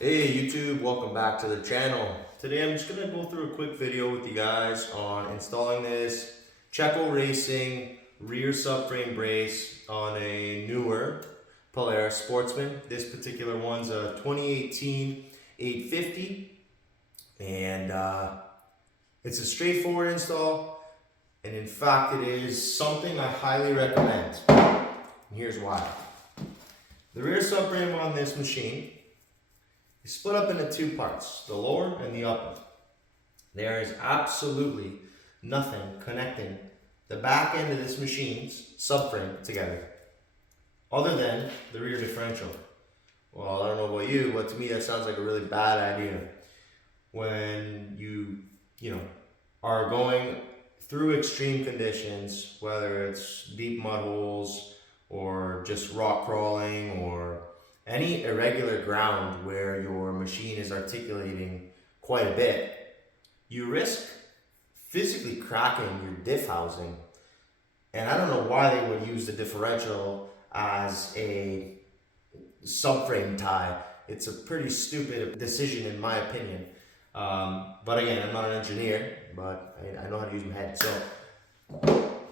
Hey YouTube, welcome back to the channel. Today I'm just going to go through a quick video with you guys on installing this Cecco Racing rear subframe brace on a newer Polaris Sportsman. This particular one's a 2018 850 and it's a straightforward install, and in fact it is something I highly recommend. And here's why. The rear subframe on this machine is split up into two parts, the lower and the upper. There is absolutely nothing connecting the back end of this machine's subframe together other than the rear differential. Well, I don't know about you, but to me that sounds like a really bad idea. When you are going through extreme conditions, whether it's deep mud holes or just rock crawling or any irregular ground where your machine is articulating quite a bit, you risk physically cracking your diff housing. And I don't know why they would use the differential as a subframe tie. It's a pretty stupid decision in my opinion. But again, I'm not an engineer, but I know how to use my head. So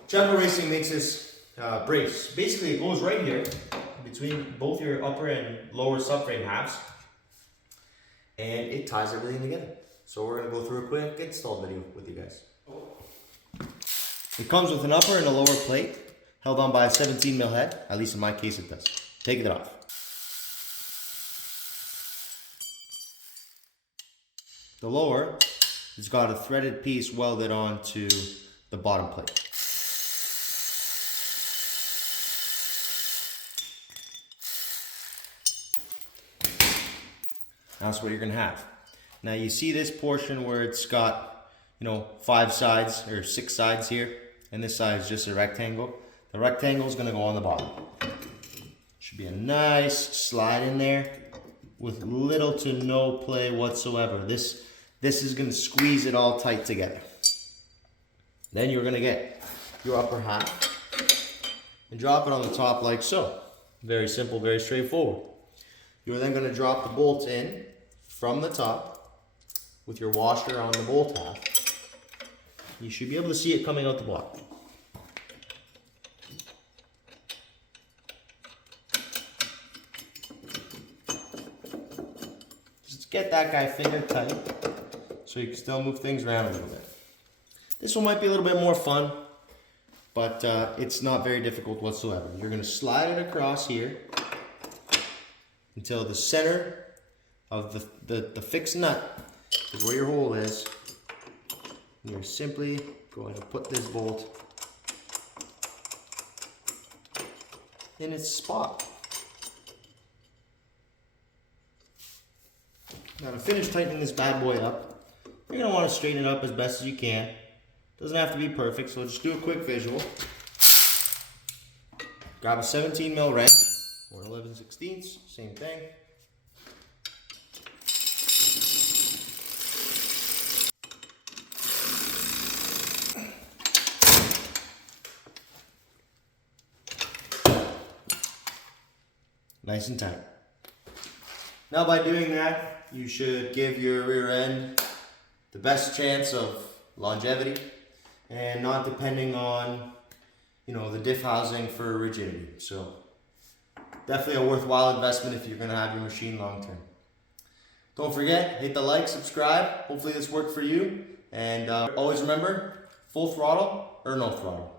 Cecco Racing makes this brace. Basically it goes right here between both your upper and lower subframe halves, and it ties everything together. So we're going to go through a quick install video with you guys. It comes with an upper and a lower plate held on by a 17mm head, at least in my case it does. Take it off. The lower has got a threaded piece welded onto the bottom plate. That's what you're going to have. Now you see this portion where it's got, 5 sides or 6 sides here, and this side is just a rectangle. The rectangle is going to go on the bottom. Should be a nice slide in there with little to no play whatsoever. This is going to squeeze it all tight together. Then you're going to get your upper half and drop it on the top like so. Very simple, very straightforward. You're then going to drop the bolt in from the top with your washer on the bolt half. You should be able to see it coming out the bottom. Just get that guy finger tight so you can still move things around a little bit. This one might be a little bit more fun, but it's not very difficult whatsoever. You're going to slide it across here until the center of the fixed nut is where your hole is. And you're simply going to put this bolt in its spot. Now to finish tightening this bad boy up, you're going to want to straighten it up as best as you can. Doesn't have to be perfect, so just do a quick visual. Grab a 17mm wrench or 11/16, same thing. Nice and tight. Now by doing that, you should give your rear end the best chance of longevity and not depending on, the diff housing for rigidity. So definitely a worthwhile investment if you're going to have your machine long term. Don't forget, hit the like, subscribe. Hopefully this worked for you. And always remember, full throttle or no throttle.